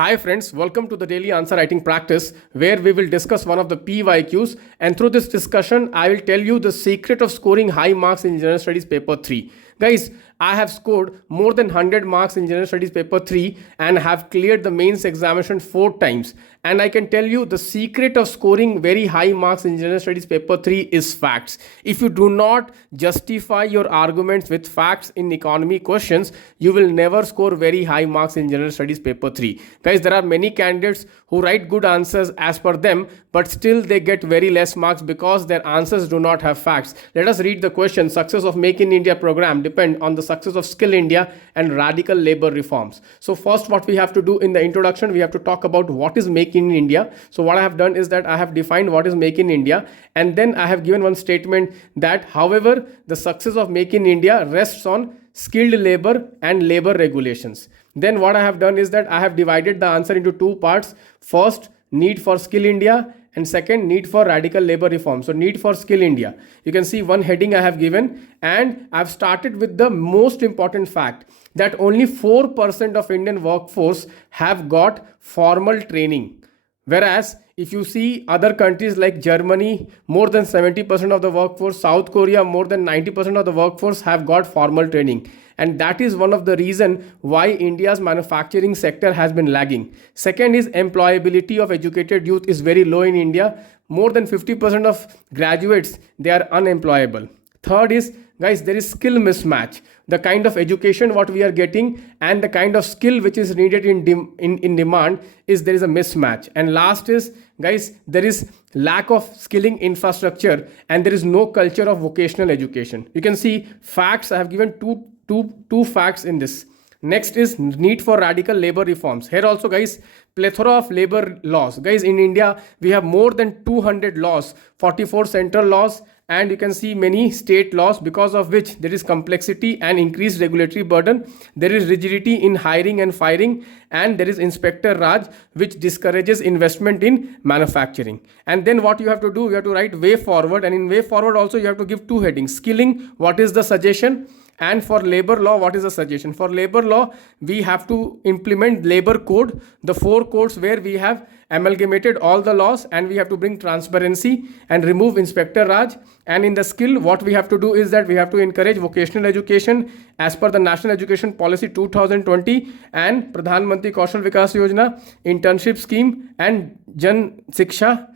Hi friends, welcome to the daily answer writing practice where we will discuss one of the PYQs, and through this discussion I will tell you the secret of scoring high marks in General Studies paper 3. Guys, I have scored more than 100 marks in General Studies paper 3 and have cleared the mains examination 4 times. And I can tell you the secret of scoring very high marks in General Studies paper 3 is facts. If you do not justify your arguments with facts in economy questions, you will never score very high marks in General Studies paper 3. Guys, there are many candidates who write good answers as per them, but still they get very less marks because their answers do not have facts. Let us read the question. Success of Make in India program depend on the success of Skill India and radical labor reforms. So first, what we have to do in the introduction, we have to talk about what is Make in India. So what I have done is that I have defined what is Make in India, and then I have given one statement that however the success of Make in India rests on skilled labor and labor regulations. Then what I have done is that I have divided the answer into two parts. First, need for Skill India, and second, need for radical labor reform. So need for Skill India, you can see one heading I have given, and I've started with the most important fact that only 4% of Indian workforce have got formal training. Whereas if you see other countries like Germany, more than 70% of the workforce, South Korea, more than 90% of the workforce have got formal training. And that is one of the reasons why India's manufacturing sector has been lagging. Second is employability of educated youth is very low in India. More than 50% of graduates, they are unemployable. Third is, guys, there is skill mismatch. The kind of education what we are getting and the kind of skill which is needed in demand is there is a mismatch. And last is, guys, there is lack of skilling infrastructure and there is no culture of vocational education. You can see facts. I have given two facts in this. Next is need for radical labor reforms. Here also, guys, plethora of labor laws. Guys, in India, we have more than 200 laws, 44 central laws, and you can see many state laws, because of which there is complexity and increased regulatory burden. There is rigidity in hiring and firing, and there is Inspector Raj, which discourages investment in manufacturing. And then what you have to do, you have to write way forward, and in way forward also you have to give two headings. Skilling, what is the suggestion? And for labor law, what is the suggestion? For labor law, we have to implement labor code, the 4 codes where we have amalgamated all the laws, and we have to bring transparency and remove Inspector Raj. And in the skill, what we have to do is that we have to encourage vocational education as per the National Education Policy 2020 and Pradhan Mantri Kaushal Vikas Yojana, internship scheme, and Jan Shiksha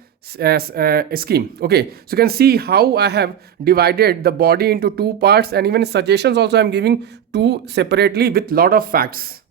scheme. Okay, so you can see how I have divided the body into two parts, and even suggestions also I'm giving two separately with lot of facts.